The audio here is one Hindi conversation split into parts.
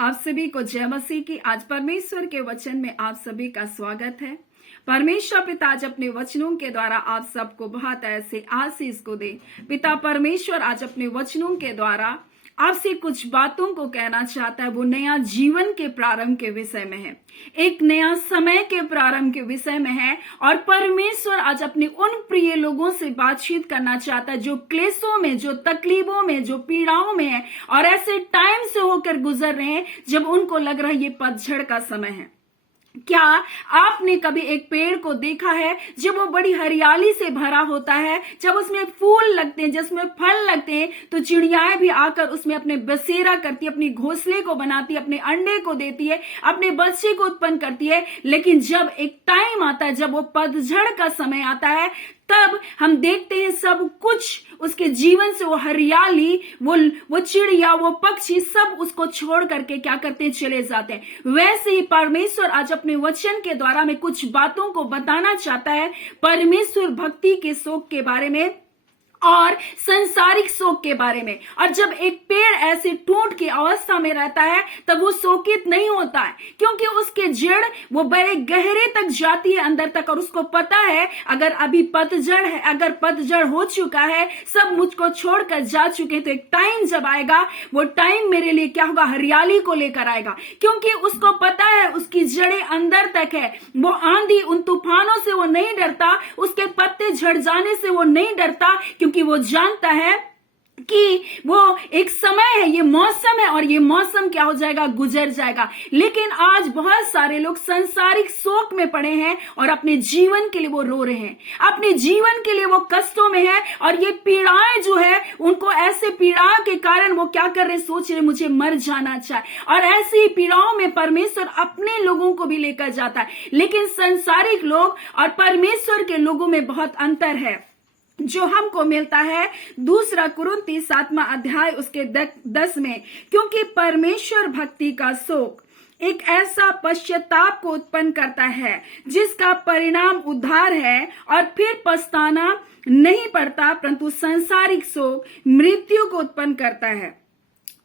आप सभी को जय मसीह की। आज परमेश्वर के वचन में आप सभी का स्वागत है। परमेश्वर पिता आज अपने वचनों के द्वारा आप सबको बहुत ऐसे आशीष को दे। पिता परमेश्वर आज अपने वचनों के द्वारा आपसे कुछ बातों को कहना चाहता है। वो नया जीवन के प्रारंभ के विषय में है, एक नया समय के प्रारंभ के विषय में है। और परमेश्वर आज अपने उन प्रिय लोगों से बातचीत करना चाहता है जो क्लेशों में, जो तकलीफों में, जो पीड़ाओं में है और ऐसे टाइम से होकर गुजर रहे हैं जब उनको लग रहा है ये पतझड़ का समय है। क्या आपने कभी एक पेड़ को देखा है जब वो बड़ी हरियाली से भरा होता है, जब उसमें फूल लगते हैं, जिसमें फल लगते हैं, तो चिड़ियाएं भी आकर उसमें अपने बसेरा करती है, अपनी घोंसले को बनाती है, अपने अंडे को देती है, अपने बच्चे को उत्पन्न करती है। लेकिन जब एक टाइम आता है, जब वो पतझड़ का समय आता है, तब हम देखते हैं सब कुछ उसके जीवन से, वो हरियाली, वो चिड़िया, वो पक्षी सब उसको छोड़ करके क्या करते हैं, चले जाते हैं। वैसे ही परमेश्वर आज अपने वचन के द्वारा में कुछ बातों को बताना चाहता है। परमेश्वर भक्ति के शोक के बारे में और संसारिक शोक के बारे में। और जब एक पेड़ ऐसे टूट की अवस्था में रहता है तब वो शोकित नहीं होता है, क्योंकि उसके जड़ वो बड़े गहरे तक जाती है, अंदर तक। और उसको पता है अगर अभी पतझड़ है, अगर पतझड़ हो चुका है, सब मुझको छोड़कर जा चुके हैं, तो एक टाइम जब आएगा, वो टाइम मेरे लिए क्या होगा, हरियाली को लेकर आएगा। क्योंकि उसको पता है उसकी जड़ें अंदर तक है। वो आंधी, उन तूफानों से वो नहीं डरता, उसके पत्ते झड़ जाने से वो नहीं डरता, क्योंकि वो जानता है कि वो एक समय है, ये मौसम है और ये मौसम क्या हो जाएगा, गुजर जाएगा। लेकिन आज बहुत सारे लोग संसारिक शोक में पड़े हैं और अपने जीवन के लिए वो रो रहे हैं, अपने जीवन के लिए वो कष्टों में है। और ये पीड़ाएं जो है, उनको ऐसे पीड़ाओं के कारण वो क्या कर रहे, सोच रहे मुझे मर जाना चाहिए। और ऐसी पीड़ाओं में परमेश्वर अपने लोगों को भी लेकर जाता है। लेकिन संसारिक लोग और परमेश्वर के लोगों में बहुत अंतर है जो हमको मिलता है 2 कुरिन्ती 7वां अध्याय उसके 10 में। क्योंकि परमेश्वर भक्ति का शोक एक ऐसा पश्चाताप को उत्पन्न करता है जिसका परिणाम उद्धार है, और फिर पछताना नहीं पड़ता, परंतु संसारिक शोक मृत्यु को उत्पन्न करता है।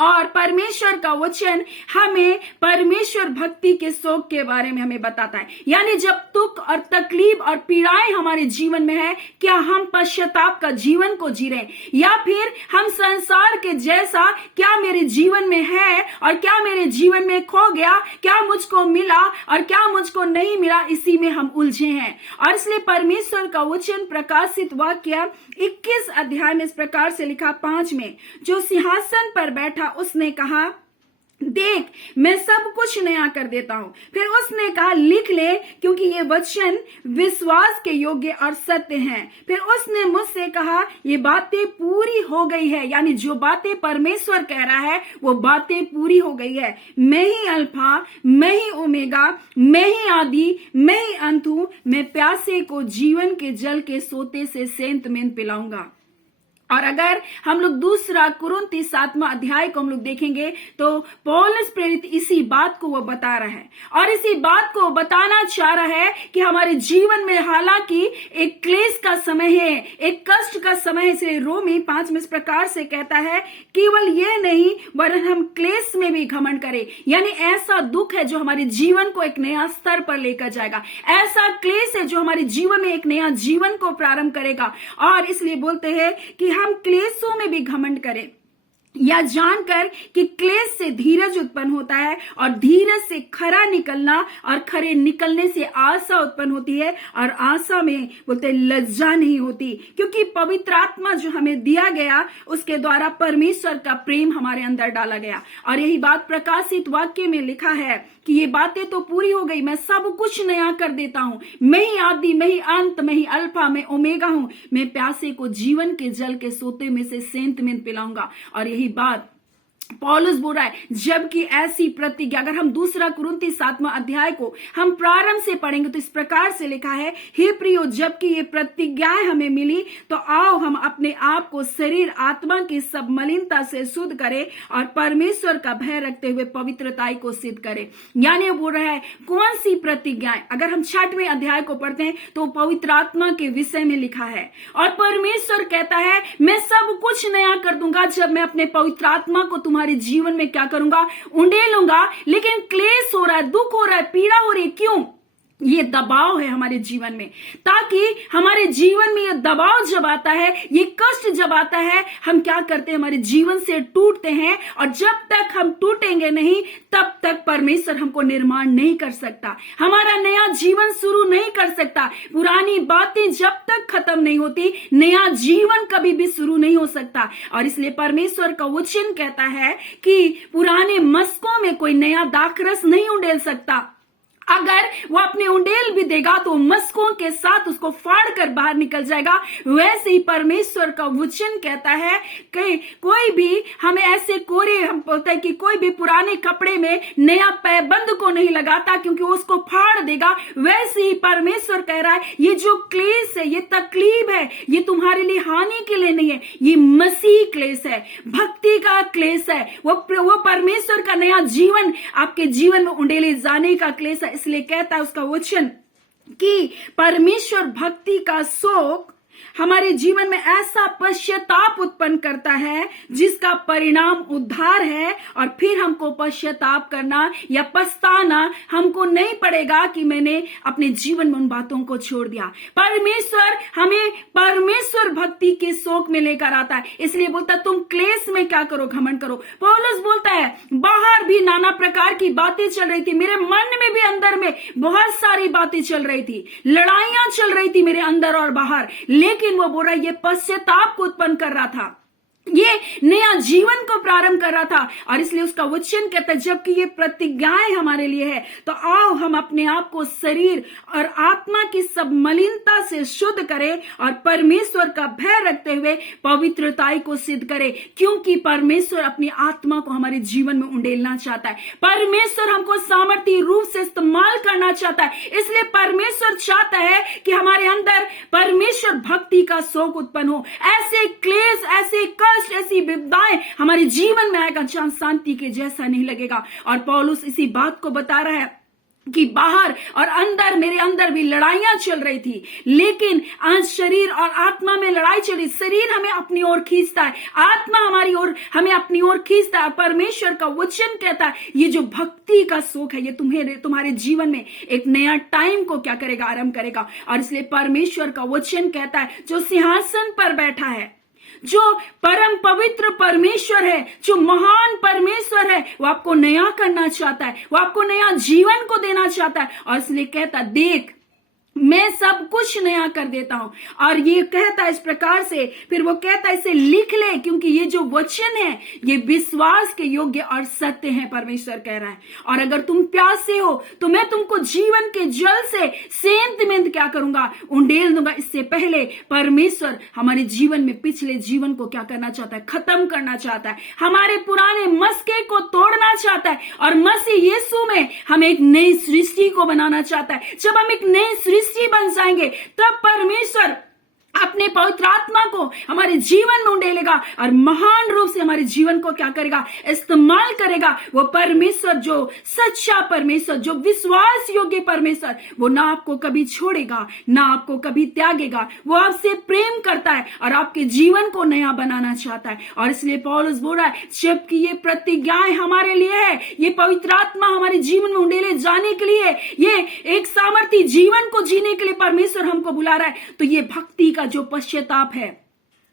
और परमेश्वर का वचन हमें परमेश्वर भक्ति के शोक के बारे में हमें बताता है। यानी जब दुख और तकलीफ और पीड़ाएं हमारे जीवन में है, क्या हम पश्चाताप का जीवन को जी रहे हैं, या फिर हम संसार के जैसा क्या मेरे जीवन में है और क्या मेरे जीवन में खो गया, क्या मुझको मिला और क्या मुझको नहीं मिला, इसी में हम उलझे हैं। और इसलिए परमेश्वर का वचन प्रकाशित वाक्य 21 अध्याय में इस प्रकार से लिखा 5 में, जो सिंहासन पर बैठा उसने कहा, देख मैं सब कुछ नया कर देता हूं। फिर उसने कहा, लिख ले, क्योंकि ये वचन विश्वास के योग्य और सत्य हैं। फिर उसने मुझसे कहा, ये बातें पूरी हो गई है। यानी जो बातें परमेश्वर कह रहा है वो बातें पूरी हो गई है। मैं ही अल्फा, मैं ही ओमेगा, मैं ही आदि, मैं ही अंत हूं। मैं प्यासे को जीवन के जल के सोते से सेंत में पिलाऊंगा। और अगर हम लोग 2 कुरिन्ती 7वां अध्याय को हम लोग देखेंगे तो पौलुस प्रेरित इसी बात को वो बता रहा है, और इसी बात को बताना चाह रहा है कि हमारे जीवन में हालांकि एक क्लेश का समय है, एक कष्ट का समय है। इसलिए रोमी 5 में इस प्रकार से कहता है, केवल ये नहीं वरन हम क्लेश में भी घमंड करें। यानी ऐसा दुख है जो हमारे जीवन को एक नया स्तर पर लेकर जाएगा, ऐसा क्लेश है जो हमारे जीवन में एक नया जीवन को प्रारंभ करेगा। और इसलिए बोलते हैं कि हम क्लेशों में भी घमंड करें, या जानकर कि क्लेश से धीरज उत्पन्न होता है, और धीरज से खरा निकलना, और खरे निकलने से आशा उत्पन्न होती है, और आशा में बोलते लज्जा नहीं होती, क्योंकि पवित्र आत्मा जो हमें दिया गया उसके द्वारा परमेश्वर का प्रेम हमारे अंदर डाला गया। और यही बात प्रकाशित वाक्य में लिखा है कि ये बातें तो पूरी हो गई, मैं सब कुछ नया कर देता हूं। मैं ही आदि, मैं ही अंत, मैं ही अल्फा, मैं ओमेगा हूं। मैं प्यासे को जीवन के जल के सोते में से सेंत में पिलाऊंगा। और यही बात पौलुस बोल रहा है, जबकि ऐसी प्रतिज्ञा, अगर हम 2 कुरिन्ती 7वां अध्याय को हम प्रारंभ से पढ़ेंगे तो इस प्रकार से लिखा है, हे प्रियो, जबकि ये प्रतिज्ञाएं हमें मिली, तो आओ हम अपने आप को शरीर आत्मा की सब मलिनता से शुद्ध करें और परमेश्वर का भय रखते हुए पवित्रताई को सिद्ध करें। यानी बोल रहा है कौन सी प्रतिज्ञाएं, अगर हम 6वें अध्याय को पढ़ते हैं तो पवित्र आत्मा के विषय में लिखा है, और परमेश्वर कहता है मैं सब कुछ नया कर दूंगा जब मैं अपने पवित्र आत्मा को तुम्हारे जीवन में क्या करूंगा, उंडेलूंगा। लेकिन क्लेश हो रहा है, दुख हो रहा है, पीड़ा हो रही है, क्यों? ये दबाव है हमारे जीवन में, ताकि हमारे जीवन में ये दबाव जब आता है, ये कष्ट जब आता है, हम क्या करते हैं, हमारे जीवन से टूटते हैं। और जब तक हम टूटेंगे नहीं, तब तक परमेश्वर हमको निर्माण नहीं कर सकता, हमारा नया जीवन शुरू नहीं कर सकता। पुरानी बातें जब तक खत्म नहीं होती, नया जीवन कभी भी शुरू नहीं हो सकता। और इसलिए परमेश्वर का वचन कहता है कि पुराने मस्कों में कोई नया दाखरस नहीं उंडेल सकता। अगर वो अपने उंडेल भी देगा तो मस्कों के साथ उसको फाड़ कर बाहर निकल जाएगा। वैसे ही परमेश्वर का वचन कहता है कि कोई भी हमें ऐसे कोरे, हम बोलते हैं कि कोई भी पुराने कपड़े में नया पैबंद को नहीं लगाता, क्योंकि उसको फाड़ देगा। वैसे ही परमेश्वर कह रहा है, ये जो क्लेश है, ये तकलीफ है, ये तुम्हारे लिए हानि के लिए नहीं है, ये मसीह क्लेश है, भक्ति का क्लेश है। वो परमेश्वर का नया जीवन आपके जीवन में उंडेले जाने का क्लेश है। इसलिए कहता है उसका वचन कि परमेश्वर भक्ति का शौक हमारे जीवन में ऐसा पश्चाताप उत्पन्न करता है जिसका परिणाम उद्धार है। और फिर हमको पश्चाताप करना या पछताना हमको नहीं पड़ेगा कि मैंने अपने जीवन में उन बातों को छोड़ दिया। परमेश्वर हमें परमेश्वर भक्ति के शौक में लेकर आता है। इसलिए बोलता तुम क्लेश में क्या करो, घमंड करो। पौलुस बोलता है बाहर भी नाना प्रकार की बातें चल रही थी, मेरे मन में भी अंदर में बहुत सारी बातें चल रही थी, लड़ाइयां चल रही थी मेरे अंदर और बाहर, लेकिन वो बोल रहा है ये पश्चाताप को उत्पन्न कर रहा था, ये नया जीवन को प्रारंभ कर रहा था। और इसलिए उसका वचन कहता है जबकि ये प्रतिज्ञाएं हमारे लिए है, तो आओ हम अपने आप को शरीर और आत्मा की सब मलिनता से शुद्ध करें और परमेश्वर का भय रखते हुए पवित्रताई को सिद्ध करें, क्योंकि परमेश्वर अपनी आत्मा को हमारे जीवन में उंडेलना चाहता है। परमेश्वर हमको सामर्थ्य रूप से इस्तेमाल करना चाहता है। इसलिए परमेश्वर चाहता है कि हमारे अंदर परमेश्वर भक्ति का शौक उत्पन्न हो। ऐसे क्लेश, ऐसे ऐसी विपदाएं हमारे जीवन में आएगा जहां शांति के जैसा नहीं लगेगा। और पौलुस इसी बात को बता रहा है कि बाहर और अंदर, मेरे अंदर भी लड़ाइयां चल रही थी, लेकिन आज शरीर और आत्मा में लड़ाई चल रही। शरीर हमें अपनी ओर खींचता है, आत्मा हमारी ओर हमें अपनी ओर खींचता है। परमेश्वर का वचन कहता है ये जो भक्ति का शौक है, ये तुम्हारे जीवन में एक नया टाइम को क्या करेगा, आरंभ करेगा। और इसलिए परमेश्वर का वचन कहता है जो सिंहासन पर बैठा है, जो परम पवित्र परमेश्वर है, जो महान परमेश्वर है, वो आपको नया करना चाहता है, वो आपको नया जीवन को देना चाहता है। और इसलिए कहता देख मैं सब कुछ नया कर देता हूं। और ये कहता है इस प्रकार से, फिर वो कहता है इसे लिख ले, क्योंकि ये जो वचन है ये विश्वास के योग्य और सत्य है, परमेश्वर कह रहा है। और अगर तुम प्यासे हो तो मैं तुमको जीवन के जल से सेंतमेंत क्या करूंगा, उंडेल दूंगा। इससे पहले परमेश्वर हमारे जीवन में पिछले जीवन को क्या करना चाहता है, खत्म करना चाहता है, हमारे पुराने मस्के को तोड़ना चाहता है और मसीह यीशु में हमें एक नई सृष्टि को बनाना चाहता है। जब हम एक नई सृष्टि बन जाएंगे तब परमेश्वर अपने पवित्र आत्मा को हमारे जीवन में उंडेलेगा और महान रूप से हमारे जीवन को क्या करेगा, इस्तेमाल करेगा। वो परमेश्वर जो सच्चा परमेश्वर, जो विश्वास योग्य परमेश्वर, वो ना आपको कभी छोड़ेगा, ना आपको कभी त्यागेगा। वो आपसे प्रेम करता है और आपके जीवन को नया बनाना चाहता है। और इसलिए पौलुस बोल रहा है जबकि ये प्रतिज्ञाएं हमारे लिए है, ये पवित्र आत्मा हमारे जीवन में उंडेले जाने के लिए, ये एक सामर्थ्य जीवन को जीने के लिए परमेश्वर हमको बुला रहा है, तो ये भक्ति का जो पश्चाताप है,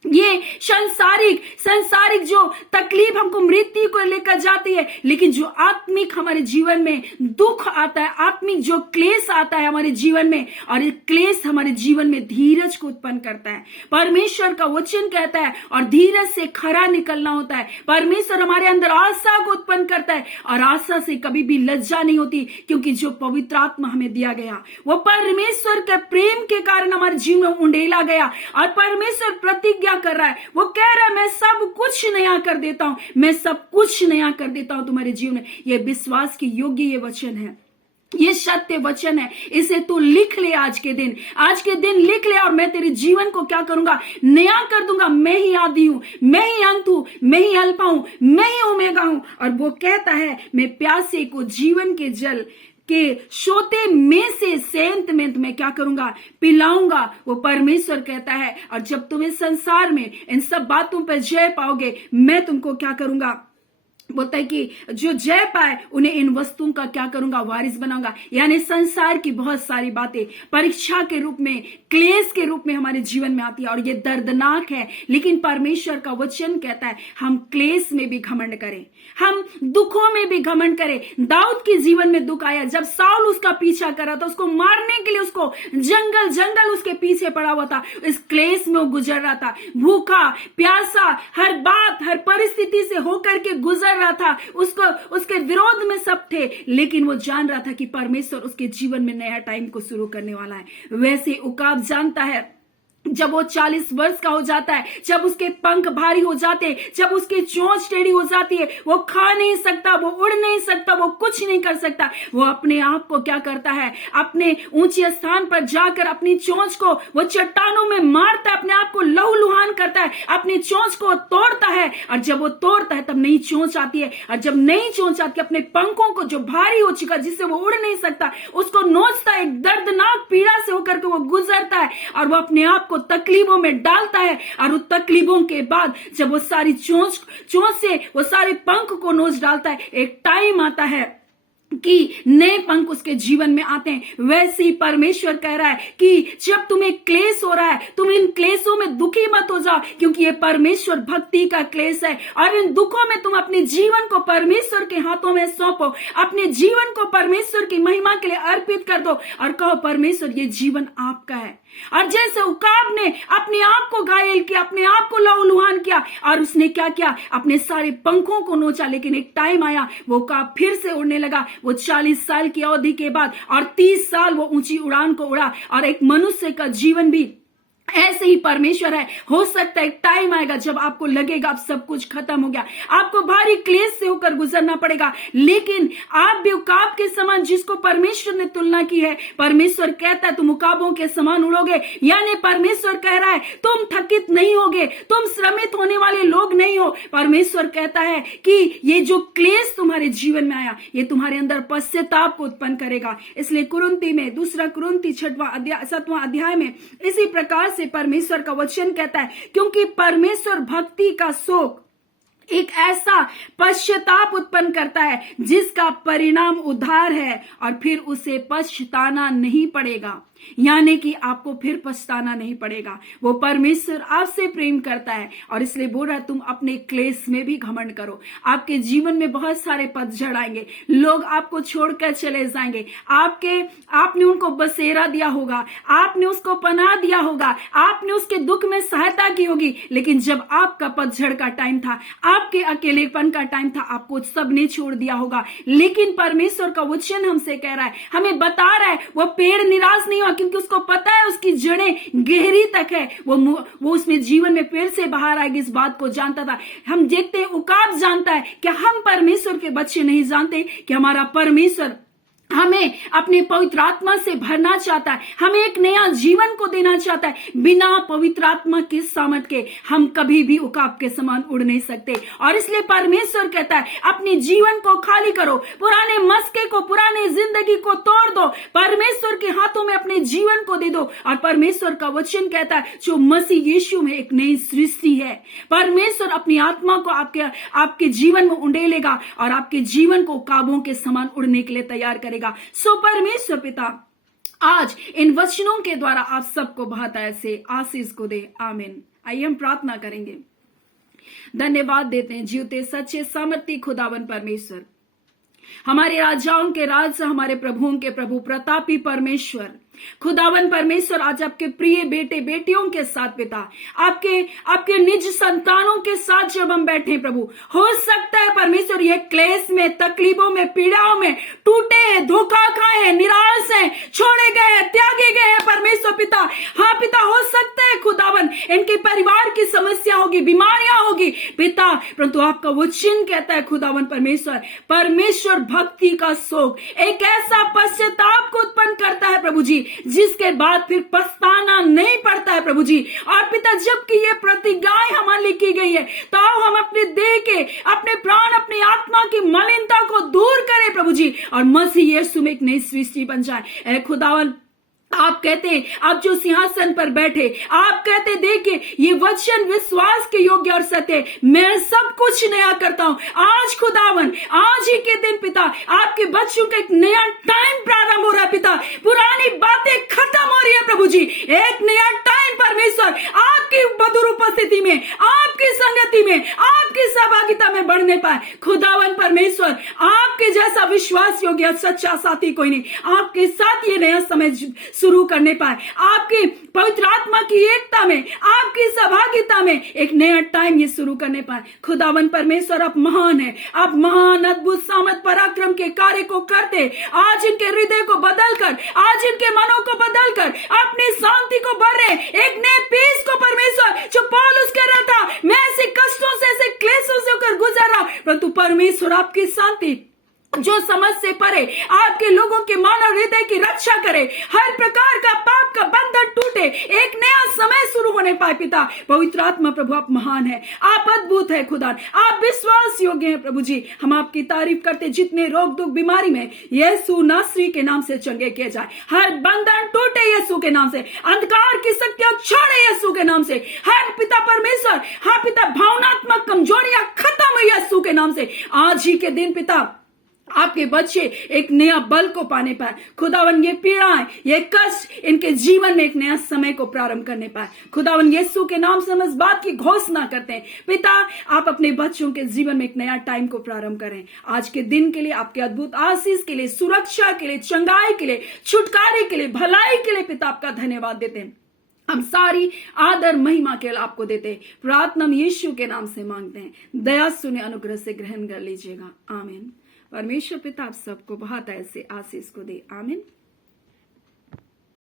ये संसारिक जो तकलीफ हमको मृत्यु को लेकर जाती है, लेकिन जो आत्मिक हमारे जीवन में दुख आता है, आत्मिक जो क्लेश आता है हमारे जीवन में, और ये क्लेश हमारे जीवन में धीरज को उत्पन्न करता है। परमेश्वर का वचन कहता है और धीरज से खरा निकलना होता है। परमेश्वर हमारे अंदर आशा को उत्पन्न करता है और आशा से कभी भी लज्जा नहीं होती, क्योंकि जो पवित्र आत्मा हमें दिया गया वो परमेश्वर के प्रेम के कारण हमारे जीवन में उंडेला गया। और परमेश्वर प्रतिज्ञा कर रहा है, वो कह रहा है मैं सब कुछ नया कर देता हूं, मैं सब कुछ नया कर देता हूं तुम्हारे जीवन में। ये विश्वास के योग्य ये वचन है, ये सत्य वचन है। इसे तू लिख ले, आज के दिन लिख ले, और मैं तेरे जीवन को क्या करूंगा, नया कर दूंगा। मैं ही आदि हूं, मैं ही अंत हूं, मैं ही अल्फा हूं, मैं ही ओमेगा हूं। और वो कहता है मैं प्यासे को जीवन के जल के सोते में से सेंतमेंत में क्या करूंगा, पिलाऊंगा। वो परमेश्वर कहता है। और जब तुम्हें संसार में इन सब बातों पर जय पाओगे, मैं तुमको क्या करूंगा, बोलता है कि जो जय पाए उन्हें इन वस्तुओं का क्या करूंगा, वारिस बनाऊंगा। यानी संसार की बहुत सारी बातें परीक्षा के रूप में, क्लेश के रूप में हमारे जीवन में आती है और ये दर्दनाक है। लेकिन परमेश्वर का वचन कहता है हम क्लेश में भी घमंड करें, हम दुखों में भी घमंड करें। दाऊद के जीवन में दुख आया जब साउल उसका पीछा कर रहा था, उसको मारने के लिए उसको जंगल जंगल उसके पीछे पड़ा हुआ था। इस क्लेश में वो गुजर रहा था, भूखा प्यासा, हर बात हर परिस्थिति से होकर के गुजर रहा था। उसके विरोध में सब थे, लेकिन वो जान रहा था कि परमेश्वर उसके जीवन में नया टाइम को शुरू करने वाला है। वैसे उकाब जानता है जब वो 40 वर्ष का हो जाता है, जब उसके पंख भारी हो जाते, जब उसकी चोंच टेढ़ी हो जाती है, वो खा नहीं सकता, वो उड़ नहीं सकता, वो कुछ नहीं कर सकता। वो अपने आप को क्या करता है, अपने ऊंचे स्थान पर जाकर अपनी चोंच को वो चट्टानों में मारता है, अपने आप को लहूलुहान करता है, अपनी चोंच को तोड़ता है। और जब वो तोड़ता है तब नई चोंच आती है, और जब नई चोंच आती है अपने पंखों को जो भारी हो चुका जिससे वो उड़ नहीं सकता उसको नोचता है, एक दर्दनाक पीड़ा से होकर के वो गुजरता है और वो अपने आप को तकलीफों में डालता है। और उन तकलीफों के बाद जब वो सारी चोंच से वो सारे पंख को नोच डालता है, एक टाइम आता है कि नए पंख उसके जीवन में आते हैं। वैसे ही परमेश्वर कह रहा है कि जब तुम्हें क्लेश हो रहा है, तुम इन क्लेशों में दुखी मत हो जाओ, क्योंकि ये परमेश्वर भक्ति का क्लेश है। और इन दुखों में तुम अपने जीवन को परमेश्वर के हाथों में सौंपो, अपने जीवन को परमेश्वर की महिमा के लिए अर्पित कर दो और कहो परमेश्वर ये जीवन आपका है। और जैसे उकाब ने अपने आप को घायल किया, अपने आप को लहूलुहान किया और उसने क्या किया, अपने सारे पंखों को नोचा, लेकिन एक टाइम आया वो उकाब फिर से उड़ने लगा। वो 40 साल की अवधि के बाद और 30 साल वो ऊंची उड़ान को उड़ा। और एक मनुष्य का जीवन भी ऐसे ही परमेश्वर है। हो सकता है एक टाइम आएगा जब आपको लगेगा अब सब कुछ खत्म हो गया, आपको भारी क्लेश से होकर गुजरना पड़ेगा, लेकिन आप भी उकाब के समान, जिसको परमेश्वर ने तुलना की है, परमेश्वर कहता है तुम उकाबों के समान उड़ोगे। यानी परमेश्वर कह रहा है तुम थकित नहीं होगे, तुम श्रमित होने वाले लोग नहीं हो। परमेश्वर कहता है कि ये जो क्लेश तुम्हारे जीवन में आया ये तुम्हारे अंदर पश्चाताप को उत्पन्न करेगा। इसलिए कुरिन्ती में 2 कुरिन्ती 7वां अध्याय में इसी प्रकार से परमेश्वर का वचन कहता है, क्योंकि परमेश्वर भक्ति का शोक एक ऐसा पश्चाताप उत्पन्न करता है जिसका परिणाम उद्धार है और फिर उसे पछताना नहीं पड़ेगा। यानी कि आपको फिर पछताना नहीं पड़ेगा। वो परमेश्वर आपसे प्रेम करता है और इसलिए बोल रहा है तुम अपने क्लेश में भी घमंड करो। आपके जीवन में बहुत सारे पतझड़ आएंगे, लोग आपको छोड़कर चले जाएंगे, आपने उनको बसेरा दिया होगा, आपने उसको पनाह दिया होगा, आपने उसके दुख में सहायता की होगी, लेकिन जब आपका पतझड़ का टाइम था, आपके अकेलेपन का टाइम था, आपको सबने छोड़ दिया होगा। लेकिन परमेश्वर का वचन हमसे कह रहा है, हमें बता रहा है वो पेड़ निराश नहीं, क्योंकि उसको पता है उसकी जड़ें गहरी तक है, वो उसमें जीवन में फिर से बाहर आएगी, इस बात को जानता था। हम देखते हैं उकाब जानता है कि हम परमेश्वर के बच्चे नहीं जानते कि हमारा परमेश्वर हमें अपने पवित्र आत्मा से भरना चाहता है, हमें एक नया जीवन को देना चाहता है। बिना पवित्र आत्मा के सामर्थ के हम कभी भी उकाब के समान उड़ नहीं सकते। और इसलिए परमेश्वर कहता है अपने जीवन को खाली करो, पुराने मस्के को, पुराने जिंदगी को तोड़ दो, परमेश्वर के हाथों में अपने जीवन को दे दो। और परमेश्वर का वचन कहता है जो मसीह यीशु में एक नई सृष्टि है, परमेश्वर अपनी आत्मा को आपके जीवन में उंडेलेगा और आपके जीवन को उकाबों के समान उड़ने के लिए तैयार करेगा। सो परमेश्वर पिता आज इन वचनों के द्वारा आप सबको बहुत ऐसे आशीष को दे। आमीन। आइए हम प्रार्थना करेंगे। धन्यवाद देते हैं जीवते सच्चे सामर्थी खुदावन परमेश्वर, हमारे राजाओं के राज, हमारे प्रभुओं के प्रभु, प्रतापी परमेश्वर, खुदावन परमेश्वर, आज आपके प्रिय बेटे बेटियों के साथ पिता, आपके निज संतानों के साथ जब हम बैठे प्रभु, हो सकता है परमेश्वर ये क्लेश में, तकलीफों में, पीड़ाओं में टूटे हैं, धोखा खाए हैं, निराश हैं, छोड़े गए हैं, त्यागे गए हैं परमेश्वर पिता। हाँ पिता, हो सकता है खुदावन इनके परिवार की समस्या होगी, बीमारियां होगी पिता, परंतु आपका वचन कहता है खुदावन परमेश्वर भक्ति का शोक एक ऐसा पश्चाताप को उत्पन्न करता है प्रभु जी, जिसके बाद फिर पछताना नहीं पड़ता है प्रभु जी। और पिता जबकि ये प्रतिज्ञाएं हमारे लिए की गई है, तो हम अपने देह के, अपने प्राण, अपनी आत्मा की मलिनता को दूर करें प्रभु जी और मसीह यीशु में एक नई सृष्टि बन जाए। ऐ खुदावन आप कहते हैं आप जो सिंहासन पर बैठे, आप कहते देखिए ये वचन विश्वास के योग्य और सत्य है। मैं सब कुछ नया करता हूं। आज खुदावन, आज ही के दिन पिता, आपके बच्चों का एक नया टाइम प्रारंभ हो रहा है पिता। पुरानी बातें खत्म हो रही है प्रभु जी। एक नया टाइम परमेश्वर आपकी मधुर उपस्थिति में, आपकी संगति में, आपकी सहभागिता में बढ़ने पाए। खुदावन परमेश्वर, आपके जैसा विश्वास योग्य सच्चा साथी कोई नहीं। आपके साथ ये नया समय शुरू करने पाए। आपकी पवित्र आत्मा की एकता में, आपकी सहभागिता में एक नया टाइम ये शुरू करने पाए। खुदावन परमेश्वर, आप महान है। आप महान, अद्भुत, सामर्थ, पराक्रम के कार्य को करते। आज इनके हृदय को बदलकर, आज इनके मनों को बदलकर अपनी शांति को भर रहे, एक नए पीस को परमेश्वर, जो पौलुस कह रहा था, मैं ऐसे कष्टों से, ऐसे क्लेशों से होकर गुजर रहा, परंतु परमेश्वर आपकी शांति जो समझ से परे आपके लोगों के मन और हृदय की रक्षा करे, हर प्रकार का पाप का बंधन टूटे, एक नया समय शुरू होने पाए पिता। पवित्र आत्मा प्रभु, आप महान है, आप अद्भुत है खुदा, आप विश्वास योग्य हैं प्रभु जी। हम आपकी तारीफ करते, जितने रोग दुख बीमारी में यीशु नासरी के नाम से चंगे किए जाए, हर बंधन टूटे यीशु के नाम से, अंधकार की शक्तियां छोड़े यीशु के नाम से, हर पिता परमेश्वर, हाँ पिता, भावनात्मक कमजोरियां खत्म हुई यीशु के नाम से। आज ही के दिन पिता, आपके बच्चे एक नया बल को पाने पाए। खुदावन, ये पीड़ाएं, ये कष्ट इनके जीवन में एक नया समय को प्रारंभ करने पाए। खुदावन, यीशु के नाम से हम इस बात की घोषणा करते हैं पिता, आप अपने बच्चों के जीवन में एक नया टाइम को प्रारंभ करें। आज के दिन के लिए, आपके अद्भुत आशीष के लिए, सुरक्षा के लिए, चंगाई के लिए, छुटकारे के लिए, भलाई के लिए पिता आपका धन्यवाद देते हैं। हम सारी आदर महिमा के लिए आपको देते हैं। प्रार्थना हम यीशु के नाम से मांगते हैं। दया सुने, अनुग्रह से ग्रहण कर लीजिएगा। आमीन। परमेश्वर पिता आप सबको बहुत ऐसे आशीष को दे। आमीन।